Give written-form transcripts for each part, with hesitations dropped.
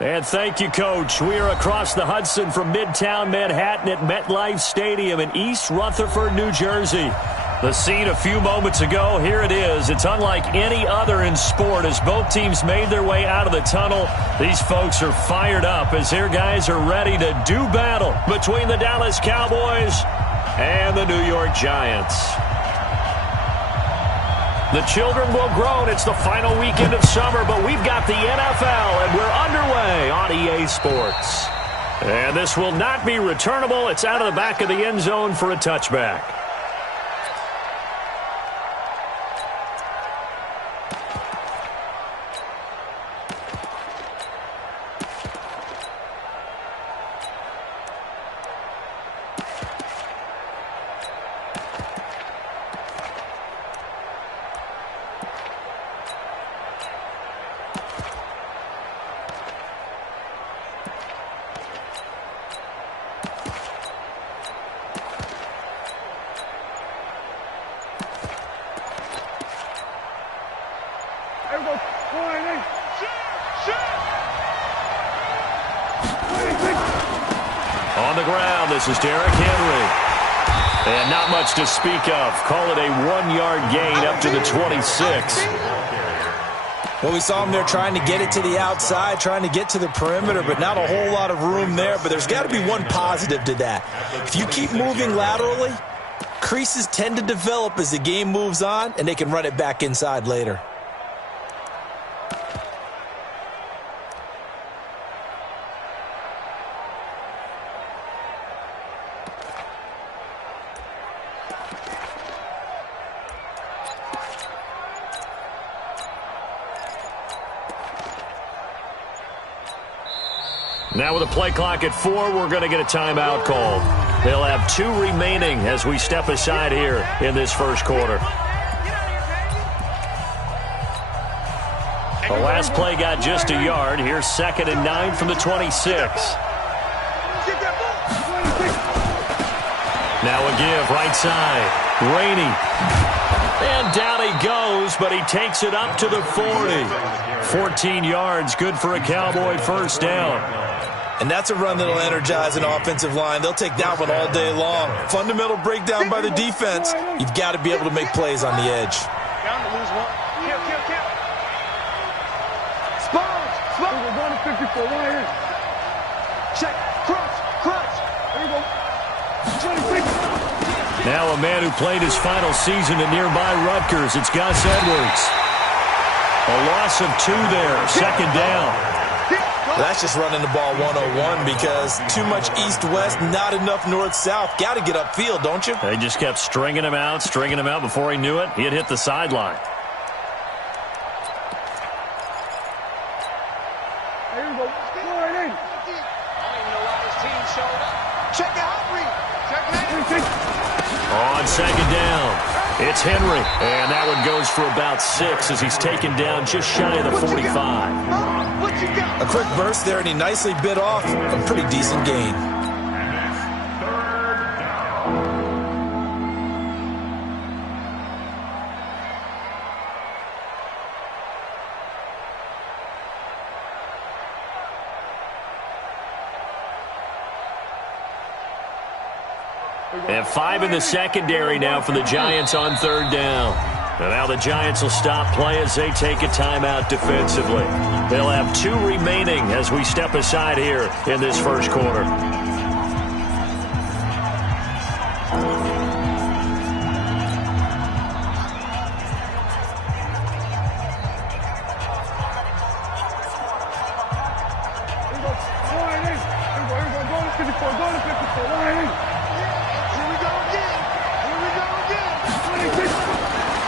And thank you, Coach. We are across the Hudson from Midtown Manhattan at MetLife Stadium in East Rutherford, New Jersey. The scene a few moments ago, here it is. It's unlike any other in sport as both teams made their way out of the tunnel. These folks are fired up as their guys are ready to do battle between the Dallas Cowboys and the New York Giants. The children will groan. It's the final weekend of summer, but we've got the NFL, and we're underway on EA Sports. And this will not be returnable. It's out of the back of the end zone for a touchback. On the ground, this is Derrick Henry. And not much to speak of. Call it a 1-yard gain up to the 26. Well, we saw him there trying to get it to the outside, trying to get to the perimeter, but not a whole lot of room there. But there's got to be one positive to that. If you keep moving laterally, creases tend to develop as the game moves on, and they can run it back inside later. Now with a play clock at 4, we're going to get a timeout called. They'll have 2 remaining as we step aside here in this first quarter. The last play got just a yard. Here's 2nd and 9 from the 26. Now a give, right side. Rainey. And down he goes, but he takes it up to the 40. 14 yards, good for a Cowboy first down. And that's a run that'll energize an offensive line. They'll take that one all day long. Fundamental breakdown by the defense. You've got to be able to make plays on the edge. Down to lose one. Kill. Sponge. We're going to 54. Right here. Check. Crunch. There you go. 26. Now a man who played his final season at nearby Rutgers. It's Gus Edwards. A loss of 2 there. 2nd down. That's just running the ball 101 because too much east-west, not enough north-south. Got to get upfield, don't you? They just kept stringing him out. Before he knew it, he had hit the sideline. There you go. Go right in. I don't even know why this team showed up. Check it out, Reed. On 2nd down, it's Henry. And that one goes for about 6 as he's taken down just shy of the 45. A quick burst there, and he nicely bit off a pretty decent gain. And 5 in the secondary now for the Giants on 3rd down. And now the Giants will stop play as they take a timeout defensively. They'll have 2 remaining as we step aside here in this first quarter.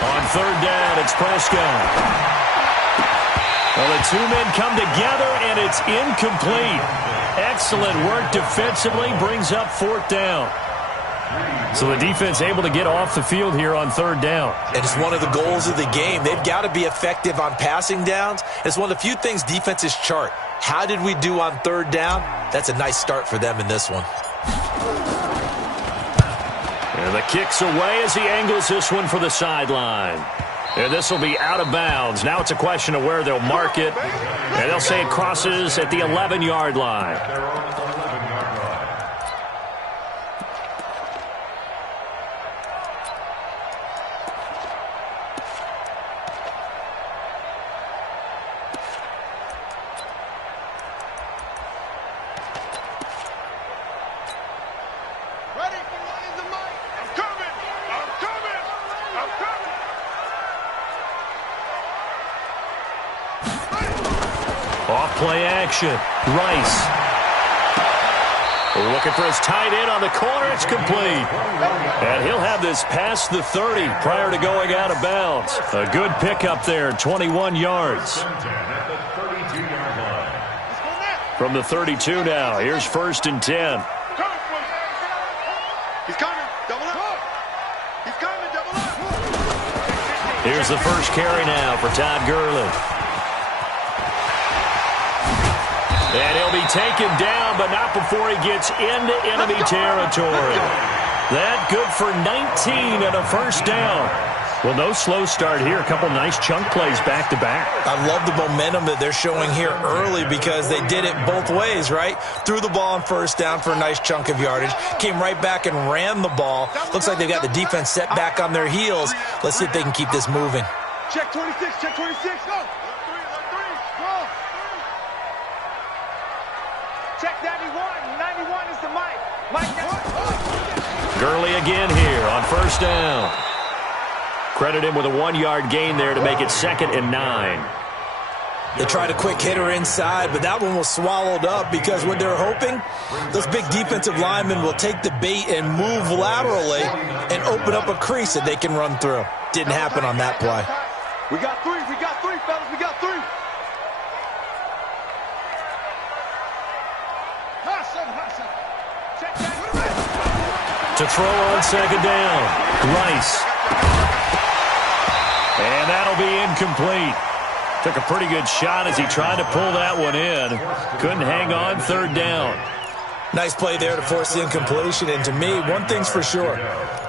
On 3rd down, it's Prescott. Well, the 2 men come together, and it's incomplete. Excellent work defensively, brings up 4th down. So the defense able to get off the field here on 3rd down. And it's one of the goals of the game. They've got to be effective on passing downs. It's one of the few things defenses chart. How did we do on 3rd down? That's a nice start for them in this one. And the kick's away as he angles this one for the sideline. And this will be out of bounds. Now it's a question of where they'll mark it. And they'll say it crosses at the 11-yard line. Off-play action. Rice. Looking for his tight end on the corner. It's complete. And he'll have this past the 30 prior to going out of bounds. A good pickup there, 21 yards. From the 32 now. Here's 1st and 10. He's coming. Double up. He's coming. Double up. Here's the first carry now for Todd Gurley. And he'll be taken down, but not before he gets into enemy territory. That good for 19 and a first down. Well, no slow start here. A couple nice chunk plays back-to-back. I love the momentum that they're showing here early because they did it both ways, right? Threw the ball on first down for a nice chunk of yardage. Came right back and ran the ball. Looks like they've got the defense set back on their heels. Let's see if they can keep this moving. Check 26. Check 26. Go. Check 91. 91 is the mic. Gurley again here on first down. Credit him with a 1-yard gain there to make it 2nd and 9. They tried a quick hitter inside, but that one was swallowed up because what they're hoping, those big defensive linemen will take the bait and move laterally and open up a crease that they can run through. Didn't happen on that play. We got three, fellas. We got three. To throw on 2nd down. Rice. And that'll be incomplete. Took a pretty good shot as he tried to pull that one in. Couldn't hang on, 3rd down. Nice play there to force the incompletion. And to me, one thing's for sure.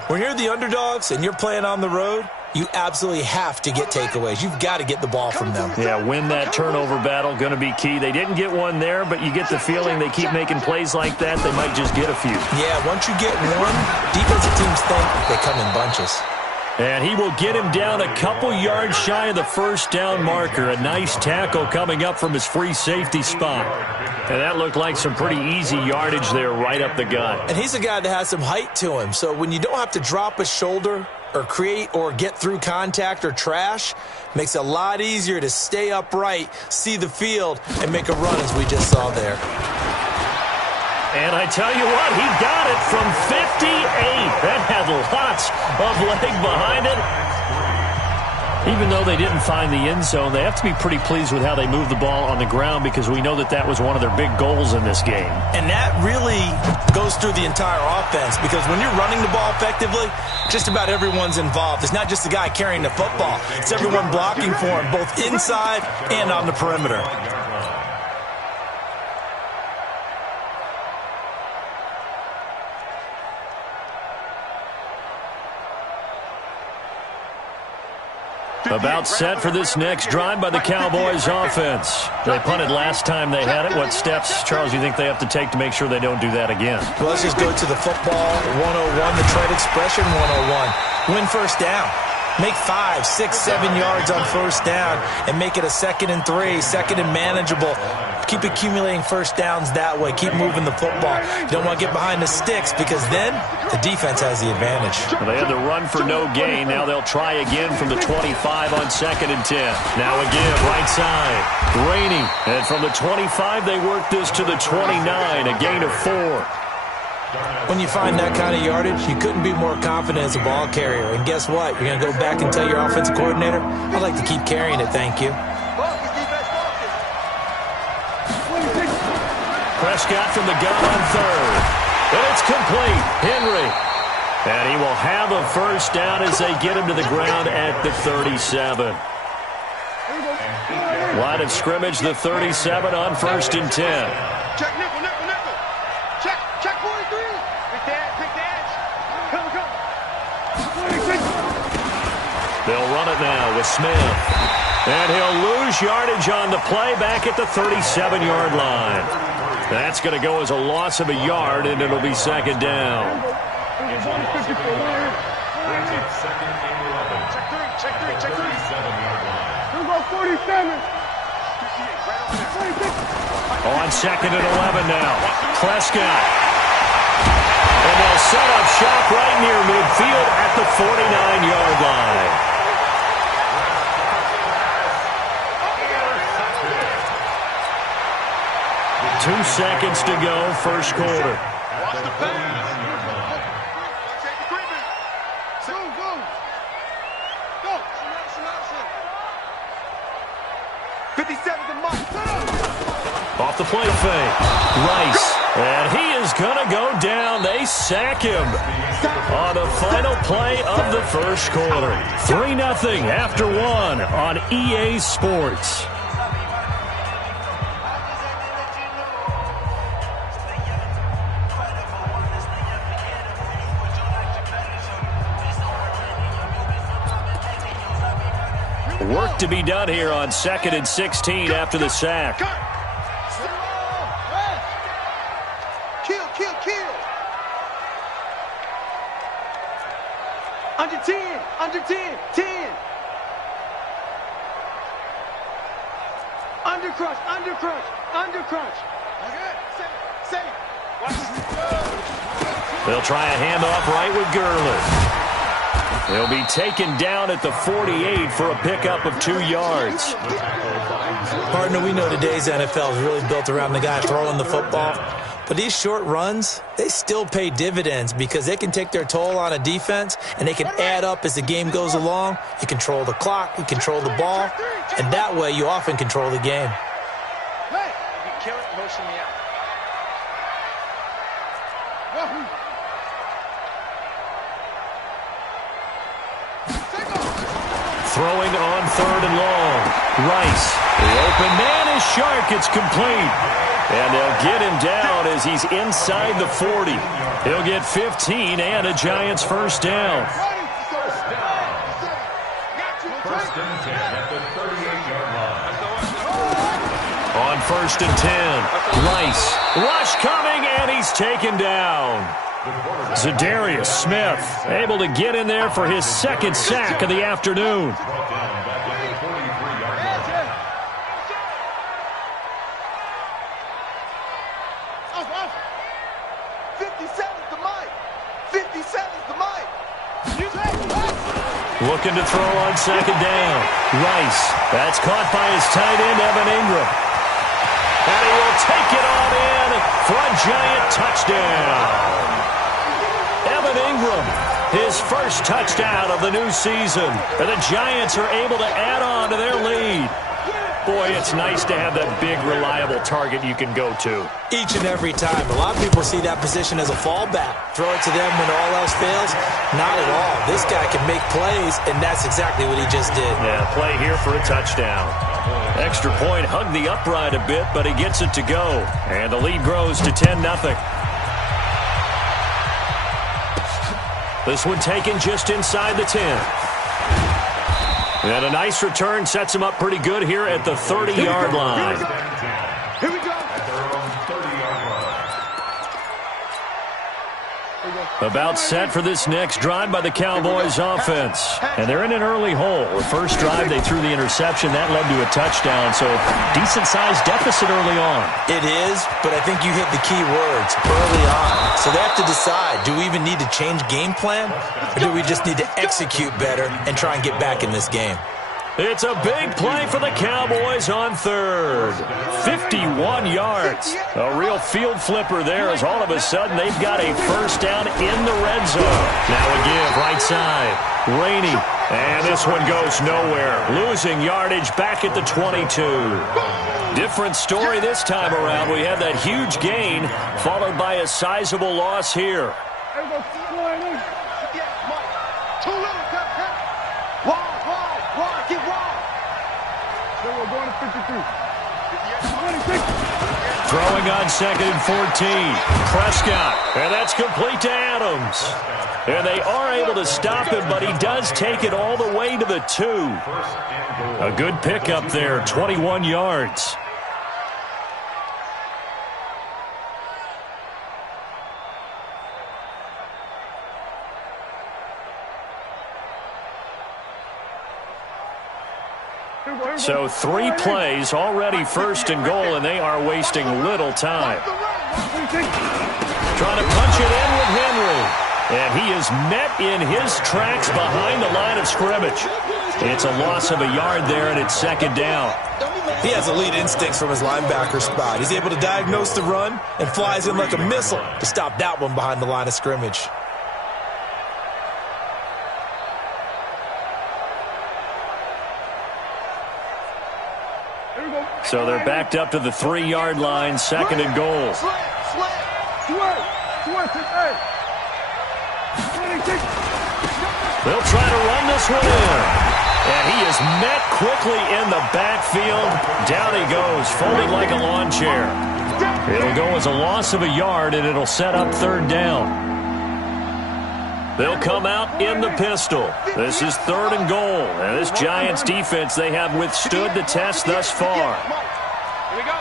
When you're the underdogs and you're playing on the road, you absolutely have to get takeaways. You've got to get the ball from them. Yeah, win that turnover battle, going to be key. They didn't get one there, but you get the feeling they keep making plays like that, they might just get a few. Yeah, once you get one, defensive teams think they come in bunches. And he will get him down a couple yards shy of the first down marker. A nice tackle coming up from his free safety spot. And that looked like some pretty easy yardage there right up the gut. And he's a guy that has some height to him. So when you don't have to drop a shoulder or create or get through contact or trash, makes it a lot easier to stay upright, see the field, and make a run as we just saw there. And I tell you what, he got it from 58. That had lots of leg behind it. Even though they didn't find the end zone, they have to be pretty pleased with how they moved the ball on the ground because we know that that was one of their big goals in this game. And that really goes through the entire offense because when you're running the ball effectively, just about everyone's involved. It's not just the guy carrying the football. It's everyone blocking for him, both inside and on the perimeter. About set for this next drive by the Cowboys offense. They punted last time they had it. What steps, Charles, do you think they have to take to make sure they don't do that again? Well, let's just go to the football 101, the trade expression 101. Win first down. Make 5, 6, 7 yards on first down and make it a 2nd and 3, 2nd and manageable. Keep accumulating first downs that way. Keep moving the football. You don't want to get behind the sticks because then the defense has the advantage. Well, they had the run for no gain. Now they'll try again from the 25 on 2nd and 10. Now again, right side. Rainey. And from the 25, they work this to the 29, a gain of 4. When you find that kind of yardage, you couldn't be more confident as a ball carrier. And guess what? You're going to go back and tell your offensive coordinator, I'd like to keep carrying it, thank you. Prescott from the gun on 3rd. And it's complete. Henry. And he will have a first down as they get him to the ground at the 37. Line of scrimmage, the 37 on 1st and 10. Check nickel. Check 43. Pick the edge. Come. They'll run it now with Smith. And he'll lose yardage on the play back at the 37-yard line. That's going to go as a loss of a yard, and it'll be second down. Check three. 47. On second and 11 now. Prescott. And they'll set up shop right near midfield at the 49-yard line. Two seconds to go, first quarter. Watch the pass. Go. 57 to Mike. Off the play fake. Rice. And he is going to go down. They sack him on the final play of the first quarter. 3-0 after one on EA Sports. Work to be done here on 2nd and 16 after the sack. Kill. Under 10. 10. Under crunch. Okay. Save. They'll try a handoff right with Gurley. They'll be taken down at the 48 for a pickup of 2 yards. Partner, we know today's NFL is really built around the guy throwing the football. But these short runs, they still pay dividends because they can take their toll on a defense and they can add up as the game goes along. You control the clock, you control the ball, and that way you often control the game. Hey, you kill it, motion me out. Throwing on 3rd and long. Rice. The open man is Shark. It's complete. And they'll get him down as he's inside the 40. He'll get 15 and a Giants first down. First and 10 at the 38-yard line. On 1st and 10. Rice. Rush coming, and he's taken down. Zadarius Smith able to get in there for his second sack of the afternoon. Looking to throw on second down. Rice. That's caught by his tight end, Evan Ingram. And he will take it on in for a Giant touchdown. Evan Ingram, his first touchdown of the new season. And the Giants are able to add on to their lead. Boy, it's nice to have that big, reliable target you can go to. Each and every time. A lot of people see that position as a fallback. Throw it to them when all else fails. Not at all. This guy can make plays, and that's exactly what he just did. Yeah, play here for a touchdown. Extra point, hugged the upright a bit, but he gets it to go. And the lead grows to 10-0. This one taken just inside the 10. And a nice return sets him up pretty good here at the 30-yard line. Here we go. About set for this next drive by the Cowboys offense. And they're in an early hole. The first drive, they threw the interception. That led to a touchdown, so decent-sized deficit early on. It is, but I think you hit the key words, early on. So they have to decide, do we even need to change game plan, or do we just need to execute better and try and get back in this game? It's a big play for the Cowboys on third. 51 yards. A real field flipper there as all of a sudden they've got a first down in the red zone. Now a give right side. Rainey. And this one goes nowhere. Losing yardage back at the 22. Different story this time around. We have that huge gain followed by a sizable loss here. Throwing on 2nd and 14. Prescott. And that's complete to Adams. And they are able to stop him, but he does take it all the way to the 2. A good pickup there, 21 yards. So 3 plays, already first and goal, and they are wasting little time. Trying to punch it in with Henry. And he is met in his tracks behind the line of scrimmage. It's a loss of a yard there, and it's second down. He has elite instincts from his linebacker spot. He's able to diagnose the run and flies in like a missile to stop that one behind the line of scrimmage. So they're backed up to the 3-yard line, second and goal. They'll try to run this one in. And he is met quickly in the backfield. Down he goes, folded like a lawn chair. It'll go as a loss of a yard, and it'll set up third down. They'll come out in the pistol. This is third and goal. And this Giants defense, they have withstood the test thus far. Here we go.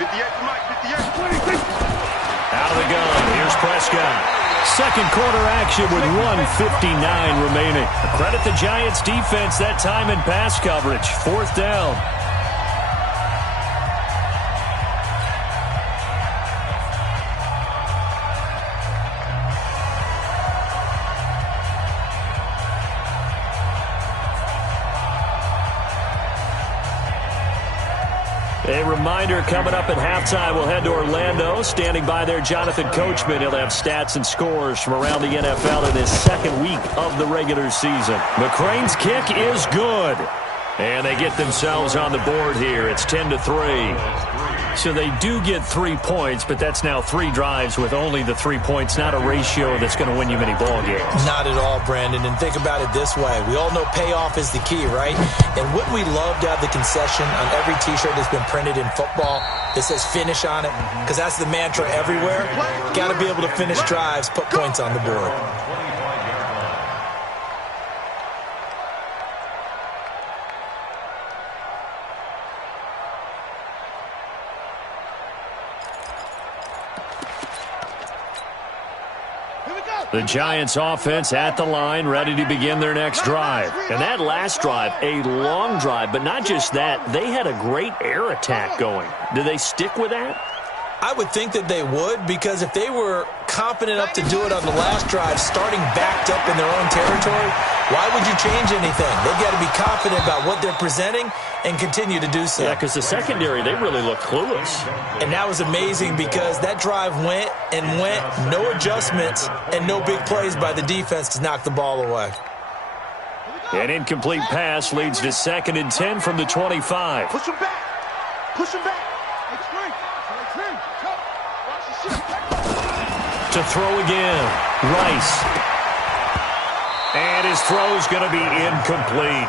58 for Mike, 58. Out of the gun, here's Prescott. Second quarter action with 1:59 remaining. Credit the Giants defense that time in pass coverage. Fourth down. A reminder, coming up at halftime, we'll head to Orlando. Standing by there, Jonathan Coachman. He'll have stats and scores from around the NFL in his second week of the regular season. McCrane's kick is good. And they get themselves on the board here. It's 10-3. So they do get 3 points, but that's now 3 drives with only the 3 points. Not a ratio that's going to win you many ball games. Not at all, Brandon. And think about it this way. We all know payoff is the key, right? And wouldn't we love to have the concession on every T-shirt that's been printed in football that says finish on it? Because that's the mantra everywhere. Got to be able to finish drives, put points on the board. The Giants offense at the line, ready to begin their next drive. And that last drive, a long drive, but not just that, they had a great air attack going. Do they stick with that? I would think that they would, because if they were confident enough to do it on the last drive, starting backed up in their own territory, why would you change anything? They've got to be confident about what they're presenting and continue to do so. Yeah, because the secondary, they really look clueless. And that was amazing because that drive went and went, no adjustments and no big plays by the defense to knock the ball away. An incomplete pass leads to 2nd and 10 from the 25. Push him back. Push him back. To throw again, Rice. And his throw's going to be incomplete.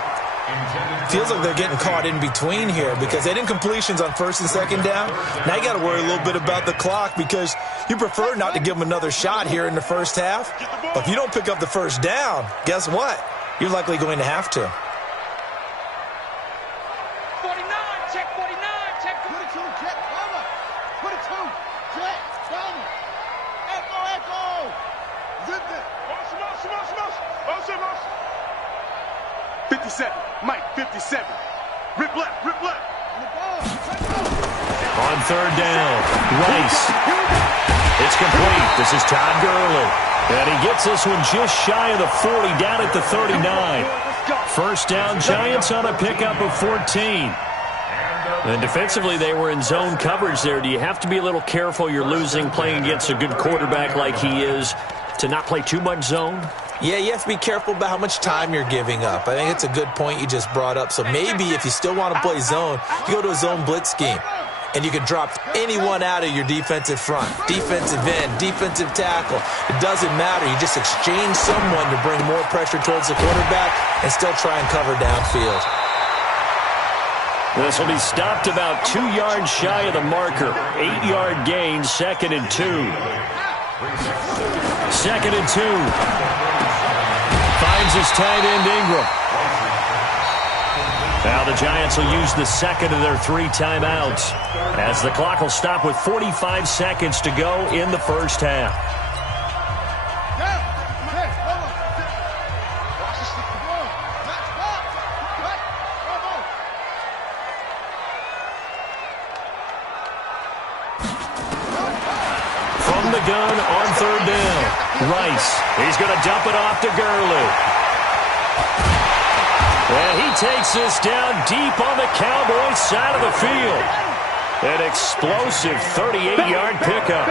Feels like they're getting caught in between here because they did incompletions on 1st and 2nd down. Now you got to worry a little bit about the clock because you prefer not to give them another shot here in the first half. But if you don't pick up the first down, guess what? You're likely going to have to. 49, check 49, check 22, check cover. 22, check cover. Echo. Zip it. 57, Mike, 57. Rip left. On 3rd down, Rice. It's complete. This is Todd Gurley. And he gets this one just shy of the 40, down at the 39. First down, Giants on a pickup of 14. And defensively, they were in zone coverage there. Do you have to be a little careful? You're losing, playing against a good quarterback like he is, to not play too much zone? Yeah, you have to be careful about how much time you're giving up. I think it's a good point you just brought up. So maybe if you still want to play zone, you go to a zone blitz scheme. And you can drop anyone out of your defensive front. Defensive end, defensive tackle. It doesn't matter. You just exchange someone to bring more pressure towards the quarterback and still try and cover downfield. This will be stopped about 2 yards shy of the marker. 8-yard gain, 2nd and 2. 2nd and 2. Finds his tight end, Ingram. Now the Giants will use the second of their 3 timeouts as the clock will stop with 45 seconds to go in the first half. From the gun on 3rd down, Rice. He's going to dump it off to Gurley. And he takes this down deep on the Cowboys side of the field. An explosive 38-yard pickup.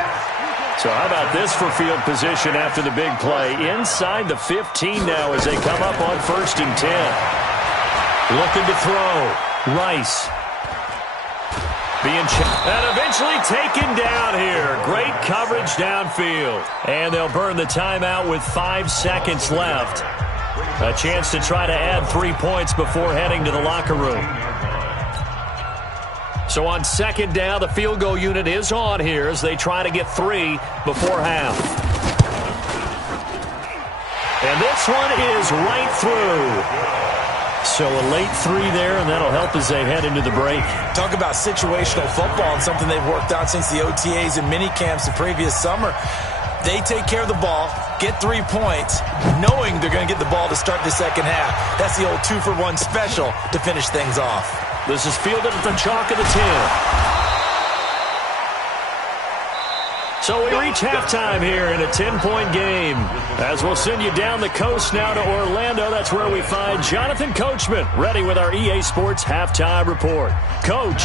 So how about this for field position after the big play? Inside the 15 now as they come up on 1st and 10. Looking to throw. Rice. And eventually taken down here. Great coverage downfield. And they'll burn the timeout with 5 seconds left. A chance to try to add 3 points before heading to the locker room. So on 2nd down, the field goal unit is on here as they try to get 3 before half. And this one is right through. So a late 3 there, and that'll help as they head into the break. Talk about situational football and something they've worked on since the OTAs and mini camps the previous summer. They take care of the ball, get 3 points, knowing they're going to get the ball to start the second half. That's the old 2-for-1 special to finish things off. This is fielded at the chalk of the 10. So we reach halftime here in a 10-point game. As we'll send you down the coast now to Orlando, that's where we find Jonathan Coachman, ready with our EA Sports Halftime Report. Coach.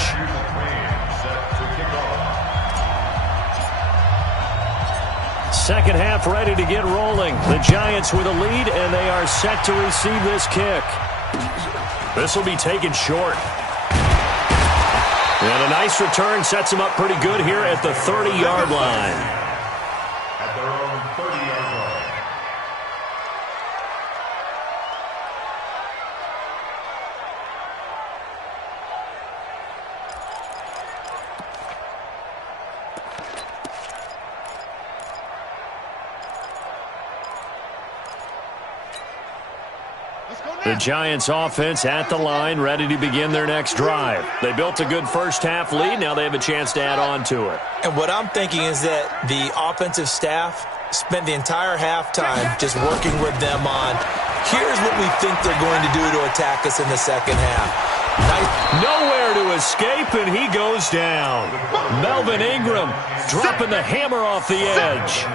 Second half ready to get rolling. The Giants with a lead, and they are set to receive this kick. This will be taken short. And a nice return sets them up pretty good here at the 30-yard line. At their own 30-yard line. The Giants offense at the line, ready to begin their next drive. They built a good first half lead. Now they have a chance to add on to it. And what I'm thinking is that the offensive staff spent the entire halftime just working with them on, here's what we think they're going to do to attack us in the second half. Nowhere to escape, and he goes down. Melvin Ingram dropping the hammer off the edge.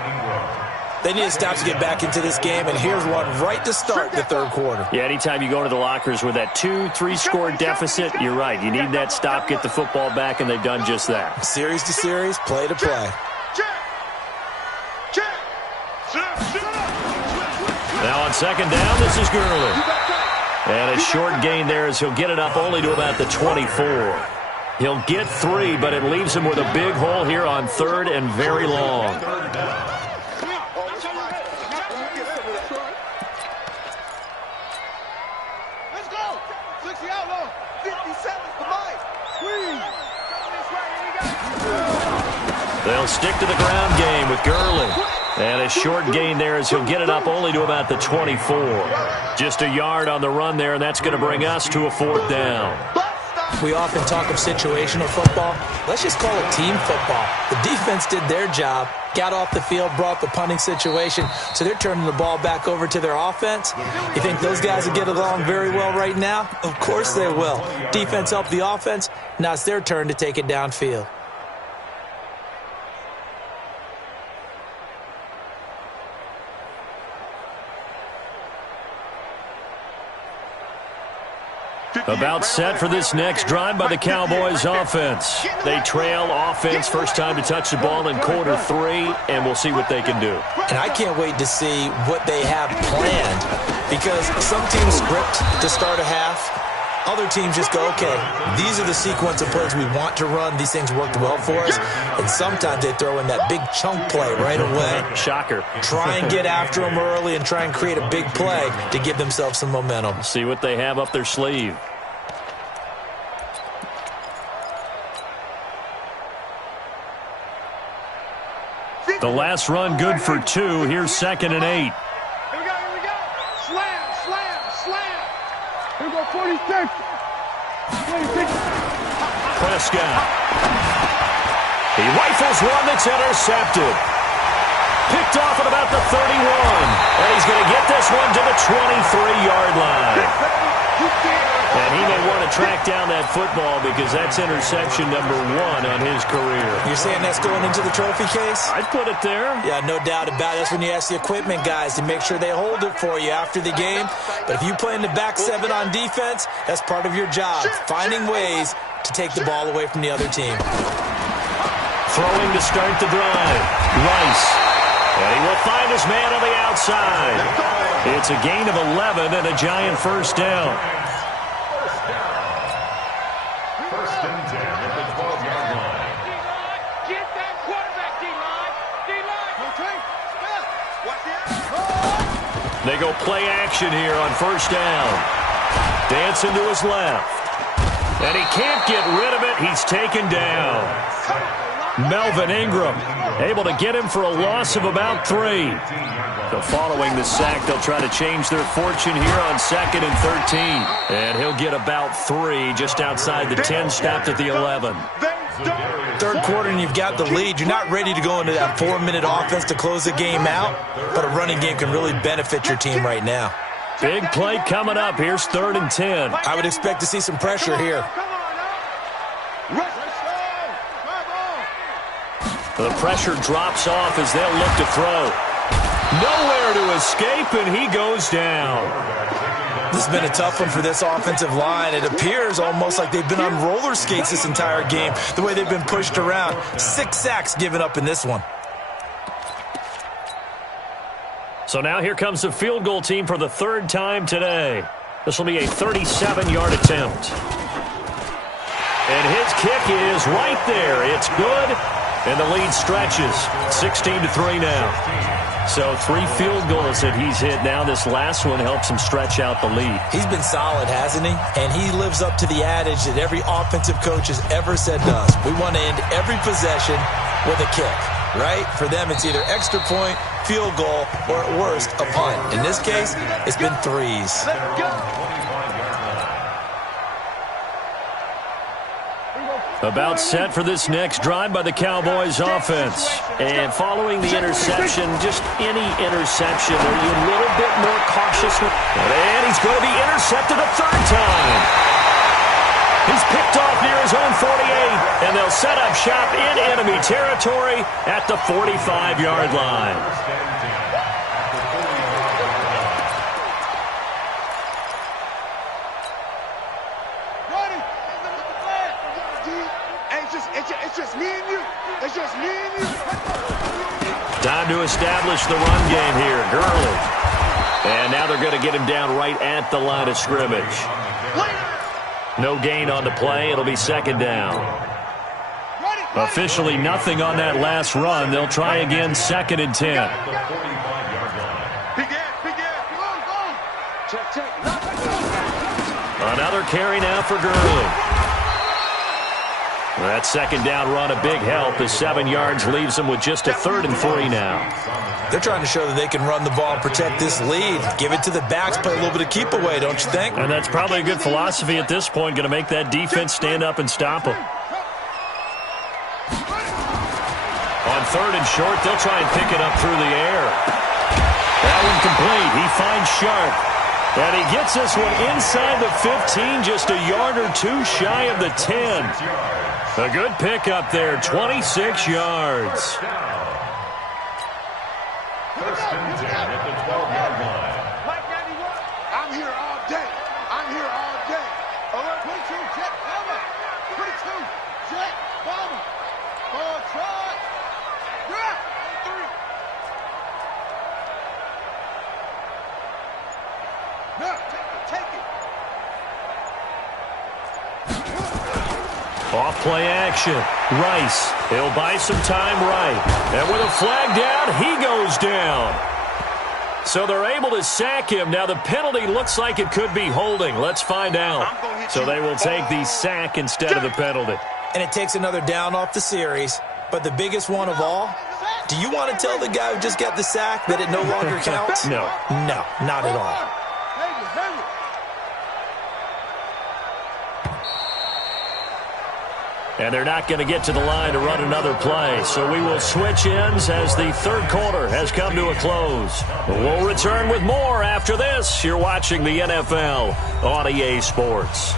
They need a stop to get back into this game, and here's one right to start the third quarter. Yeah, anytime you go into the lockers with that 2-3 score deficit, you're right. You need that stop, get the football back, and they've done just that. Series to series, play to play. Now on second down, this is Gurley. And a short gain there as he'll get it up only to about the 24. He'll get 3, but it leaves him with a big hole here on 3rd and very long. They'll stick to the ground game with Gurley. And a short gain there as he'll get it up only to about the 24. Just a yard on the run there, and that's going to bring us to a 4th down. We often talk of situational football. Let's just call it team football. The defense did their job, got off the field, brought the punting situation, so they're turning the ball back over to their offense. You think those guys will get along very well right now? Of course they will. Defense helped the offense. Now it's their turn to take it downfield. About set for this next drive by the Cowboys offense. They trail offense, first time to touch the ball in quarter 3, and we'll see what they can do. And I can't wait to see what they have planned, because some teams script to start a half. Other teams just go, okay, these are the sequence of plays we want to run. These things worked well for us. And sometimes they throw in that big chunk play right away. Shocker. Try and get after them early and try and create a big play to give themselves some momentum. See what they have up their sleeve. The last run good for 2. Here's 2nd and 8. Here we go. Slam. Here we go, 46. Prescott. He rifles one that's intercepted. Picked off at about the 31. And he's going to get this one to the 23-yard line. And he may want to track down that football because that's interception number 1 on his career. You're saying that's going into the trophy case? I'd put it there. Yeah, no doubt about it. That's when you ask the equipment guys to make sure they hold it for you after the game. But if you play in the back 7 on defense, that's part of your job, finding ways to take the ball away from the other team. Throwing to start the drive. Rice. And he will find his man on the outside. It's a gain of 11 and a giant first down. First and 10 at the 12-yard line. Get that quarterback, D-line. They go play action here on first down. Dancing to his left. And he can't get rid of it. He's taken down. Melvin Ingram able to get him for a loss of about 3. So following the sack, they'll try to change their fortune here on 2nd and 13. And he'll get about 3 just outside the 10, stopped at the 11. Third quarter and you've got the lead. You're not ready to go into that 4-minute offense to close the game out, but a running game can really benefit your team right now. Big play coming up. Here's 3rd and 10. I would expect to see some pressure here. The pressure drops off as they'll look to throw. Nowhere to escape, and he goes down. This has been a tough one for this offensive line. It appears almost like they've been on roller skates this entire game, the way they've been pushed around. 6 sacks given up in this one. So now here comes the field goal team for the 3rd time today. This will be a 37-yard attempt. And his kick is right there. It's good. And the lead stretches. 16-3 now. So 3 field goals that he's hit now. This last one helps him stretch out the lead. He's been solid, hasn't he? And he lives up to the adage that every offensive coach has ever said to us. We want to end every possession with a kick, right? For them, it's either extra point, field goal, or at worst, a punt. In this case, it's been 3s. About set for this next drive by the Cowboys offense. And following the interception, just any interception, are you a little bit more cautious with? And he's going to be intercepted a 3rd time. He's picked off near his own 48, and they'll set up shop in enemy territory at the 45-yard line. It's just me and you. It's just me and you. Time to establish the run game here. Gurley. And now they're going to get him down right at the line of scrimmage. No gain on the play. It'll be 2nd down. Officially nothing on that last run. They'll try again 2nd and 10. Another carry now for Gurley. That 2nd down run, a big help. The 7 yards leaves them with just a 3rd and 3 now. They're trying to show that they can run the ball and protect this lead. Give it to the backs, play a little bit of keep away, don't you think? And that's probably a good philosophy at this point, going to make that defense stand up and stop them. On 3rd and short, they'll try and pick it up through the air. That one complete. He finds Sharp. And he gets this one inside the 15, just a yard or 2 shy of the 10. A good pickup there, 26 yards. First and 10 at the 12-yard line. Mike 91, I'm here all day. I'm here all day. Alert, 22, jet bomber. 22, jet bomber. Ball charge. Yeah, 3. Now, take it. Off play action. Rice. He'll buy some time right. And with a flag down, he goes down. So they're able to sack him. Now the penalty looks like it could be holding. Let's find out. So they will take the sack instead of the penalty. And it takes another down off the series. But the biggest one of all, Do you want to tell the guy who just got the sack that it no longer counts? No. No, not at all. And they're not going to get to the line to run another play. So we will switch ends as the third quarter has come to a close. We'll return with more after this. You're watching the NFL on EA Sports.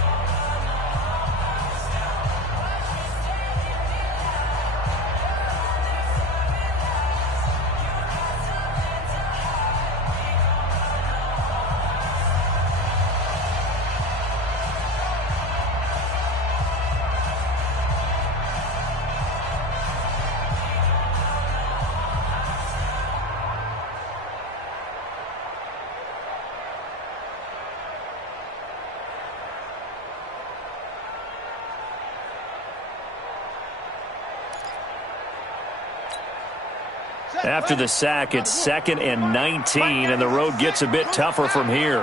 After the sack, it's 2nd and 19, and the road gets a bit tougher from here.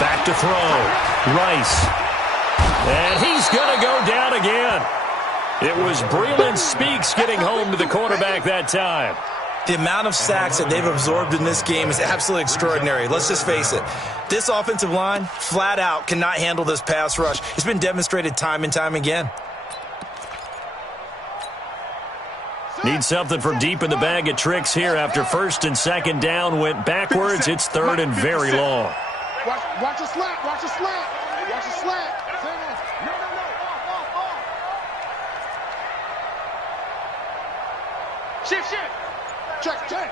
Back to throw. Rice. And he's going to go down again. It was Breland Speaks getting home to the quarterback that time. The amount of sacks that they've absorbed in this game is absolutely extraordinary. Let's just face it. This offensive line, flat out, cannot handle this pass rush. It's been demonstrated time and time again. Need something from deep in the bag of tricks here after 1st and 2nd down went backwards. It's 3rd and very long. Watch a slant. Watch a slant. Watch a slant. No. Shift. Check.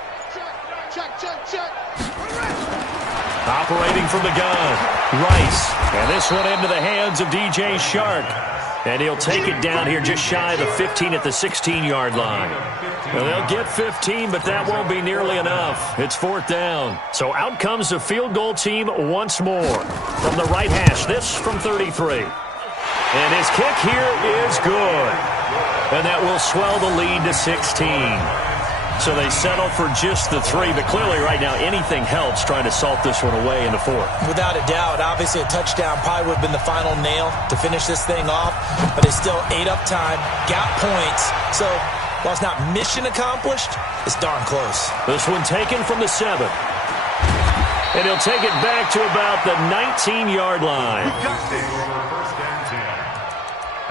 Operating from the gun. Rice. And this one into the hands of DJ Shark. And he'll take it down here just shy of the 15 at the 16-yard line. Well, they'll get 15, but that won't be nearly enough. It's 4th down. So out comes the field goal team once more. From the right hash, this from 33. And his kick here is good. And that will swell the lead to 16. So they settle for just the 3, but clearly right now anything helps trying to salt this one away in the 4th. Without a doubt, obviously a touchdown probably would have been the final nail to finish this thing off, but it's still ate up time, got points. So while it's not mission accomplished, it's darn close. This one taken from the 7. And he'll take it back to about the 19-yard line. First and 10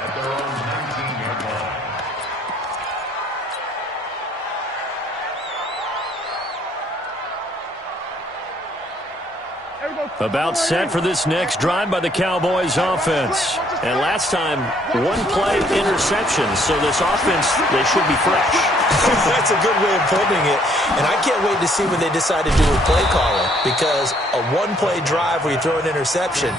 at their own 19-yard line. About set for this next drive by the Cowboys offense. And last time, one play interception. So this offense, they should be fresh. That's a good way of putting it. And I can't wait to see when they decide to do a play calling. Because a one-play drive where you throw an interception,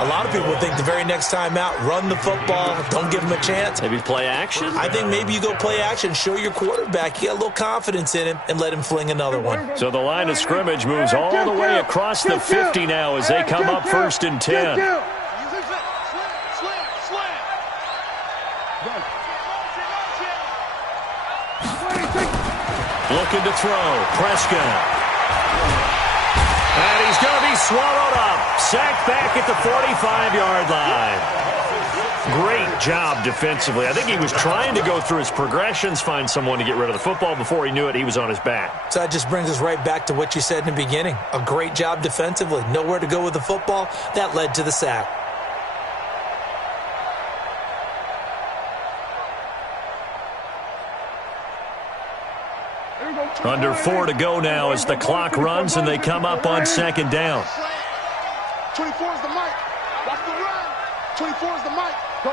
a lot of people think the very next time out, run the football, don't give him a chance. Maybe play action? I think maybe you go play action, show your quarterback, you got a little confidence in him, and let him fling another one. So the line of scrimmage moves all the way across the 50 now as they come up 1st and 10. Looking to throw. Prescott. And he's going to be swallowed up. Sacked back at the 45-yard line. Great job defensively. I think he was trying to go through his progressions, find someone to get rid of the football. Before he knew it, he was on his back. So that just brings us right back to what you said in the beginning. A great job defensively. Nowhere to go with the football. That led to the sack. Under 4 to go now as the clock runs and they come up on 2nd down. 24 is the mic. Watch the run. 24 is the mic. Go.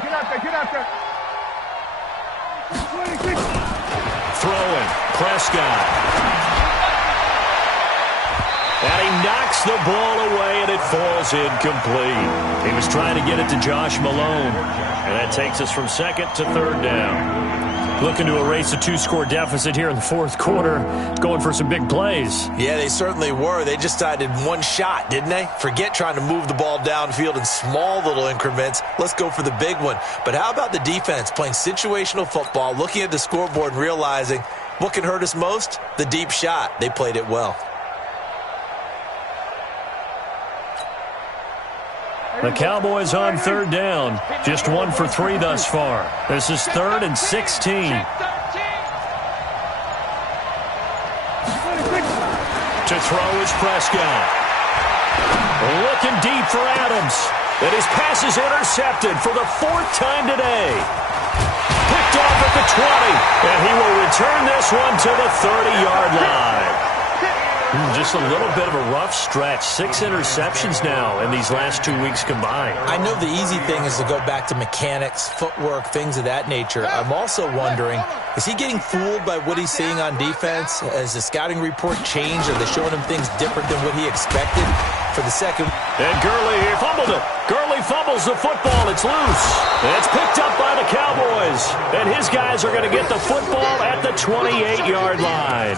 Get out there. 26. Throwing. Prescott. And he knocks the ball away and it falls incomplete. He was trying to get it to Josh Malone. And that takes us from 2nd to 3rd down. Looking to erase a 2-score deficit here in the 4th quarter. Going for some big plays. Yeah, they certainly were. They just decided one shot, didn't they? Forget trying to move the ball downfield in small little increments. Let's go for the big one. But how about the defense playing situational football, looking at the scoreboard and realizing what can hurt us most? The deep shot. They played it well. The Cowboys on 3rd down. Just 1 for 3 thus far. This is 3rd and 16. throw is Prescott. Looking deep for Adams. And his pass is intercepted for the 4th time today. Picked off at the 20. And he will return this one to the 30-yard line. Just a little bit of a rough stretch. 6 interceptions now in these last 2 weeks combined. I know the easy thing is to go back to mechanics, footwork, things of that nature. I'm also wondering, is he getting fooled by what he's seeing on defense? Has the scouting report changed? Are they showing him things different than what he expected for the second? And Gurley here fumbled it. Gurley fumbles the football. It's loose. It's picked up by the Cowboys. And his guys are going to get the football at the 28-yard line.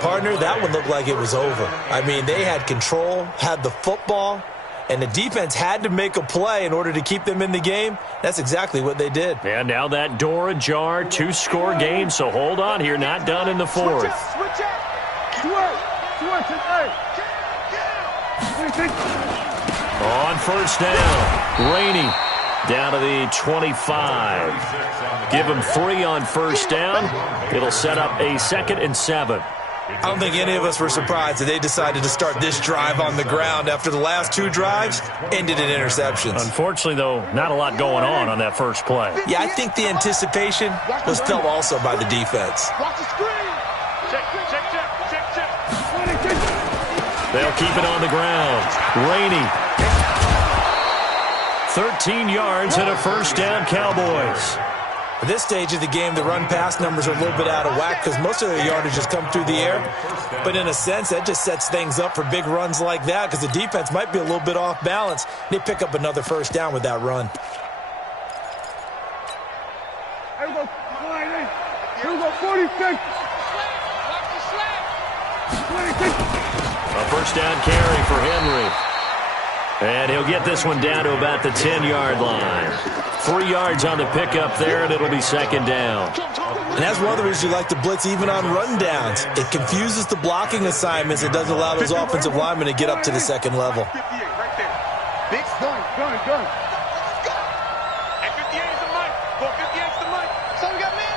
Partner, that one looked like it was over. I mean, they had control, had the football, and the defense had to make a play in order to keep them in the game. That's exactly what they did. And now that door ajar, 2-score game, so hold on here, not done in the 4th. On first down, Rainey down to the 25. Give him 3 on first down. It'll set up a 2nd and 7. I don't think any of us were surprised that they decided to start this drive on the ground after the last 2 drives ended in interceptions. Unfortunately, though, not a lot going on that first play. Yeah, I think the anticipation was felt also by the defense. They'll keep it on the ground. Rainey. 13 yards and a first down, Cowboys. At this stage of the game, the run-pass numbers are a little bit out of whack because most of their yardage has come through the air. But in a sense, that just sets things up for big runs like that because the defense might be a little bit off balance. They pick up another first down with that run. Here we go. Here we go. 46. 26. A first down carry for Henry. And he'll get this one down to about the 10-yard line. 3 yards on the pickup there, and it'll be 2nd down. And that's one of the reasons you like to blitz even on rundowns. It confuses the blocking assignments. It doesn't allow those offensive linemen to get up to the 2nd level. Big gun. And 58 is the mic. 58 is the mic. So we got man.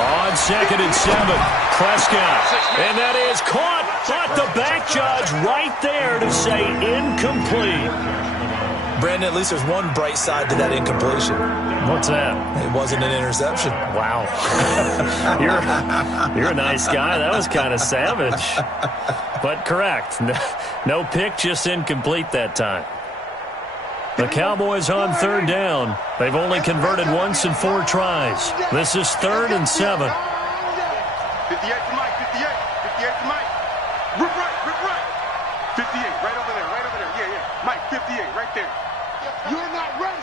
On 2nd and 7, Prescott. And that is caught. But the back judge right there to say incomplete. Brandon, at least there's one bright side to that incompletion. What's that? It wasn't an interception. Wow. You're a nice guy. That was kind of savage. But correct. No pick, just incomplete that time. The Cowboys on 3rd down. They've only converted once in 4 tries. This is 3rd and 7. 58 to Mike. 58 to Mike. Rip right. 58, right over there. Yeah. Mike, 58, right there. You're not ready.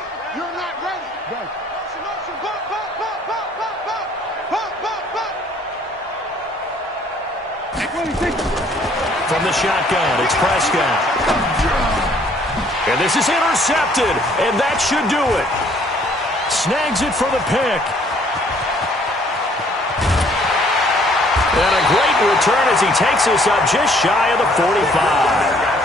Go. From the shotgun, it's Prescott. And this is intercepted, and that should do it. Snags it for the pick. And a great return as he takes this up just shy of the 45.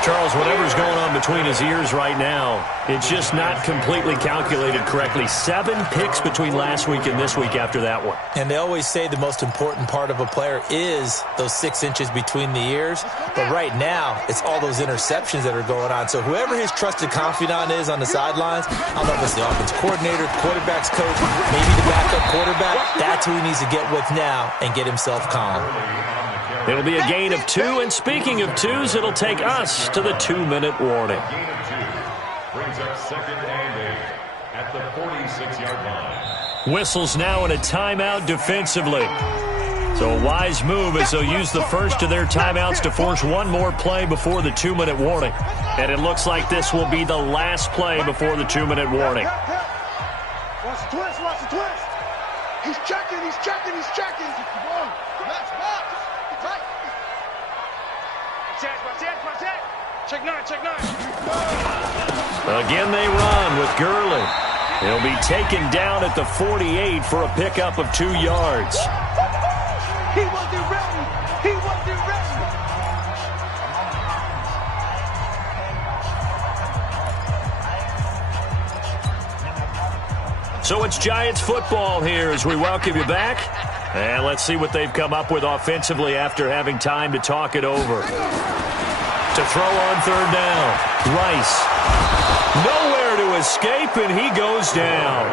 Charles, whatever's going on between his ears right now, it's just not completely calculated correctly. 7 picks between last week and this week after that one. And they always say the most important part of a player is those 6 inches between the ears. But right now, it's all those interceptions that are going on. So whoever his trusted confidant is on the sidelines, I don't know if it's the offense coordinator, quarterback's coach, maybe the backup quarterback, that's who he needs to get with now and get himself calm. It'll be a gain of 2, and speaking of 2s, it'll take us to the 2-minute warning. Brings up 2nd and 8 at the 46-yard line. Whistles now in a timeout defensively. So a wise move as they'll use the first of their timeouts to force one more play before the 2-minute warning. And it looks like this will be the last play before the 2-minute warning. Watch the twist. He's checking. Let's box. Right. Check 9. Again they run with Gurley. He'll be taken down at the 48 for a pickup of 2 yards. He wasn't ready. So it's Giants football here as we welcome you back. And let's see what they've come up with offensively after having time to talk it over. To throw on third down. Rice. Nowhere to escape, and he goes down.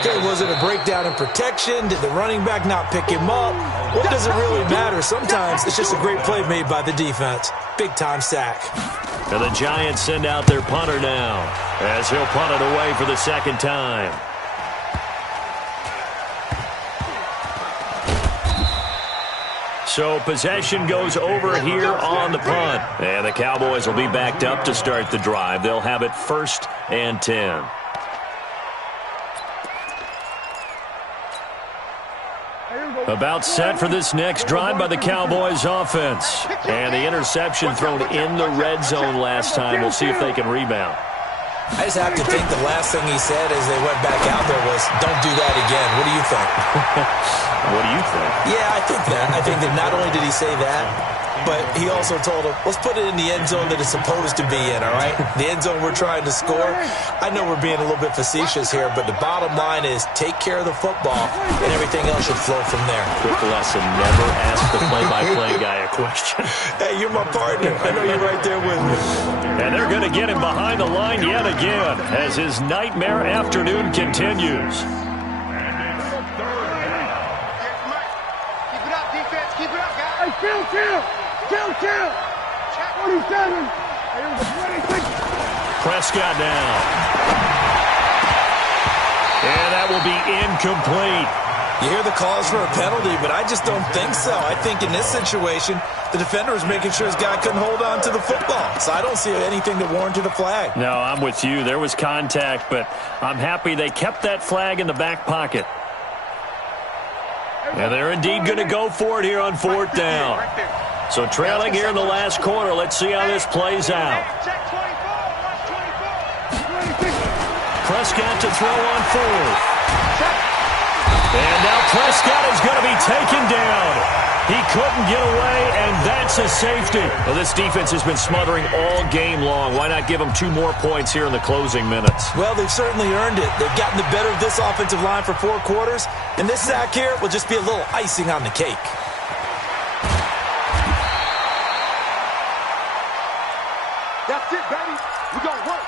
Okay, was it a breakdown in protection? Did the running back not pick him up? What does it really matter? Sometimes it's just a great play made by the defense. Big-time sack. And the Giants send out their punter now, as he'll punt it away for the second time. So possession goes over here on the punt. And the Cowboys will be backed up to start the drive. They'll have it 1st and 10. About set for this next drive by the Cowboys offense. And the interception thrown in the red zone last time. We'll see if they can rebound. I just have to think the last thing he said as they went back out there was, don't do that again. What do you think? What do you think? Yeah, I think that. I think that not only did he say that, but he also told him, let's put it in the end zone that it's supposed to be in, all right? The end zone we're trying to score. I know we're being a little bit facetious here, but the bottom line is take care of the football, and everything else should flow from there. Quick lesson, never ask the play-by-play guy a question. Hey, you're my partner. I know you're right there with me. And they're going to get him behind the line yet again as his nightmare afternoon continues. Chill. 27. Prescott down. And that will be incomplete. You hear the calls for a penalty, but I just don't think so. I think in this situation, the defender was making sure his guy couldn't hold on to the football. So I don't see anything that warranted a flag. No, I'm with you. There was contact, but I'm happy they kept that flag in the back pocket. And they're indeed going to go for it here on 4th down. So trailing here in the last quarter. Let's see how this plays out. Prescott to throw on 4th. And now Prescott is going to be taken down. He couldn't get away, and that's a safety. Well, this defense has been smothering all game long. Why not give them 2 more points here in the closing minutes? Well, they've certainly earned it. They've gotten the better of this offensive line for 4 quarters, and this sack here will just be a little icing on the cake. That's it, baby. We gonna work.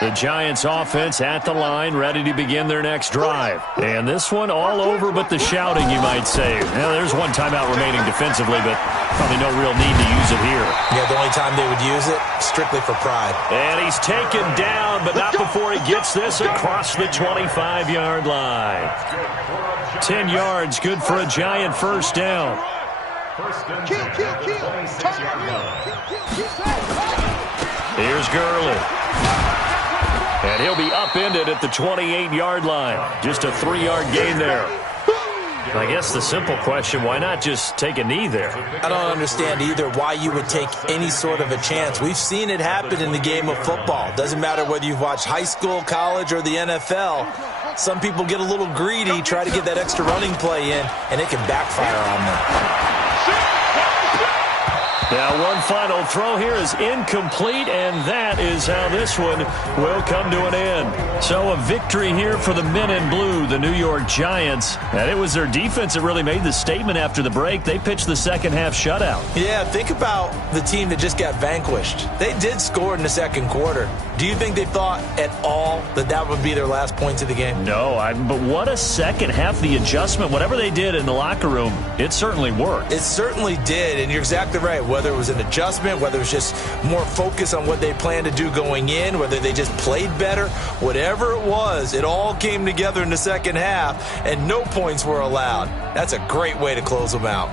The Giants offense at the line, ready to begin their next drive. And this one all over but the shouting, you might say. Now, there's one timeout remaining defensively, but probably no real need to use it here. Yeah, the only time they would use it, strictly for pride. And he's taken down, but not before he gets this across the 25-yard line. 10 yards, good for a Giant first down. Here's Gurley. And he'll be upended at the 28-yard line. Just a 3-yard gain there. I guess the simple question, why not just take a knee there? I don't understand either why you would take any sort of a chance. We've seen it happen in the game of football. Doesn't matter whether you've watched high school, college, or the NFL. Some people get a little greedy, try to get that extra running play in, and it can backfire on them. Now, one final throw here is incomplete, and that is how this one will come to an end. So a victory here for the men in blue, the New York Giants. And it was their defense that really made the statement after the break. They pitched the second-half shutout. Yeah, think about the team that just got vanquished. They did score in the second quarter. Do you think they thought at all that that would be their last points of the game? No, but what a second half. The adjustment, whatever they did in the locker room, it certainly worked. It certainly did, and you're exactly right. Whether it was an adjustment, whether it was just more focus on what they planned to do going in, whether they just played better, whatever it was, it all came together in the second half, and no points were allowed. That's a great way to close them out.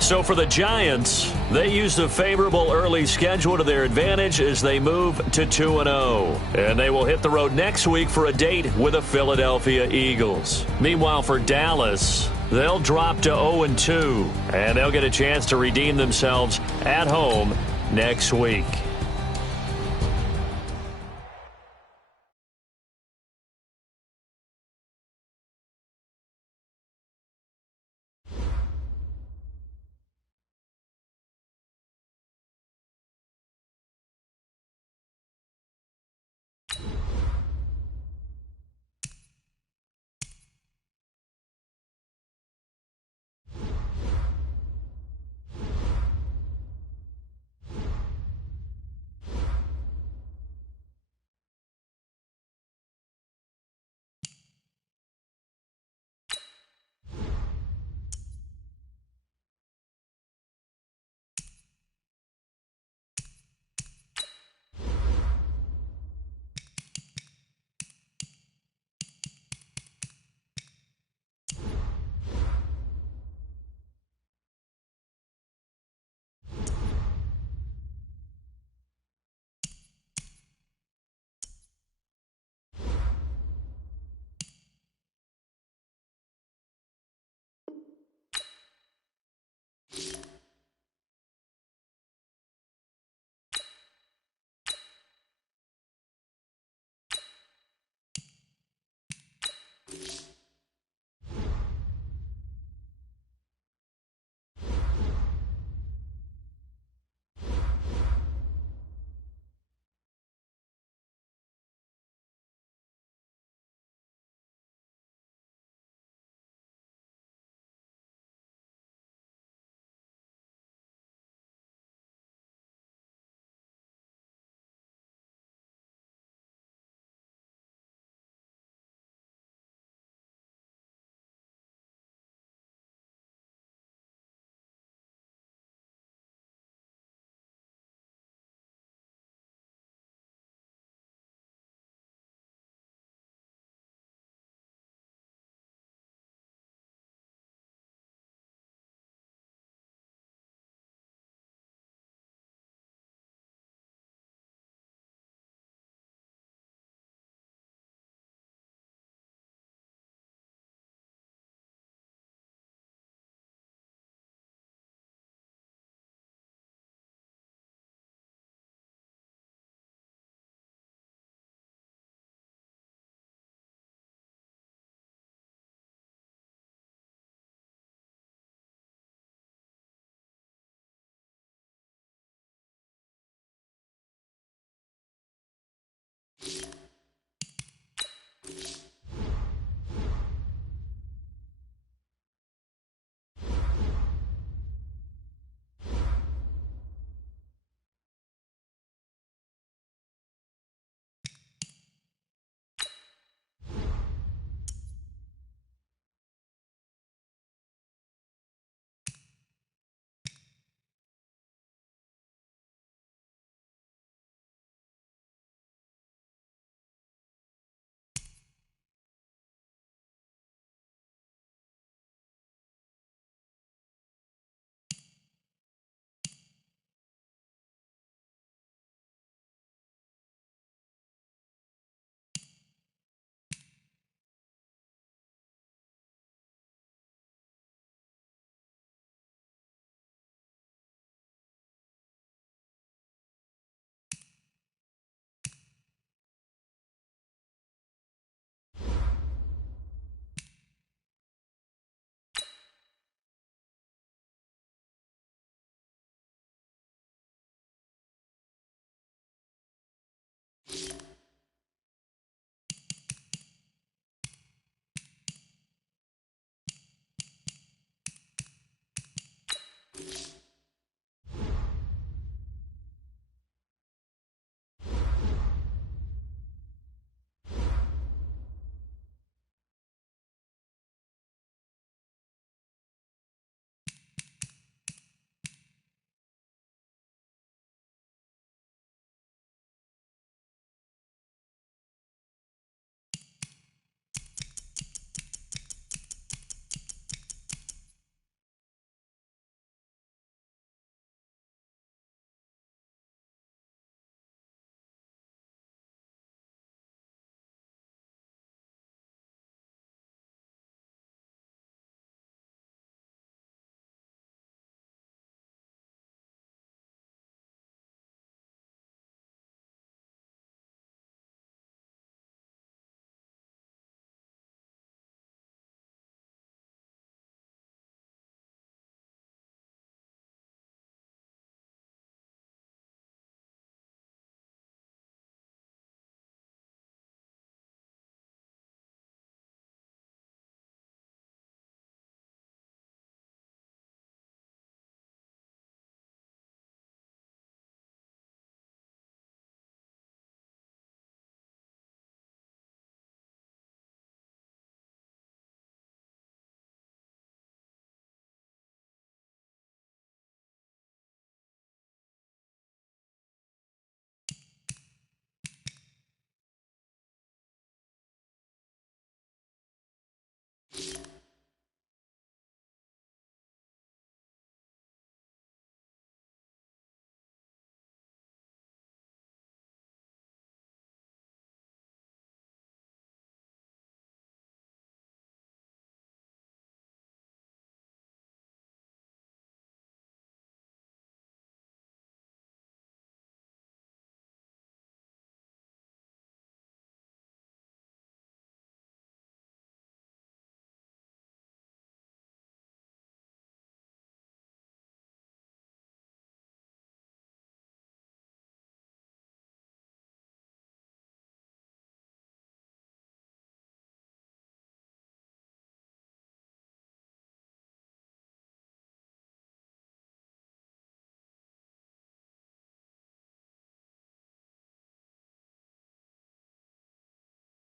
So for the Giants, they used a favorable early schedule to their advantage as they move to 2-0. And they will hit the road next week for a date with the Philadelphia Eagles. Meanwhile, for Dallas, they'll drop to 0-2, and they'll get a chance to redeem themselves at home next week.